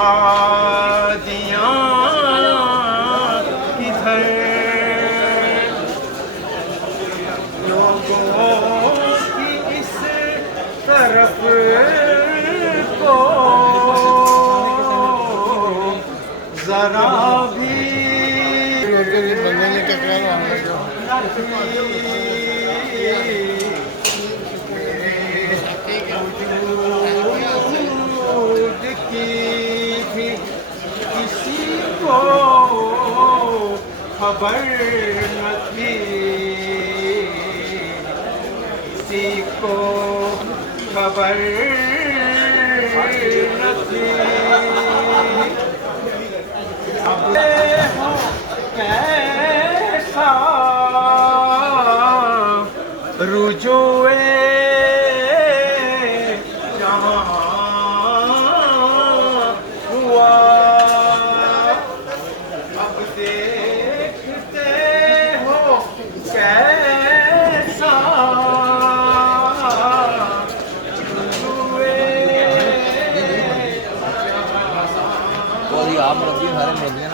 आदियाँ किधर, लोगों की इस तरफ को जरा भी वजूद की भी किसी को खबर न थी, किसी को खबर न थी। अब हो कैसा रुजुए जहाँ हुआ, अब देखते हो कैसा रुजुए आप मर्जी हमारे मर्जी ना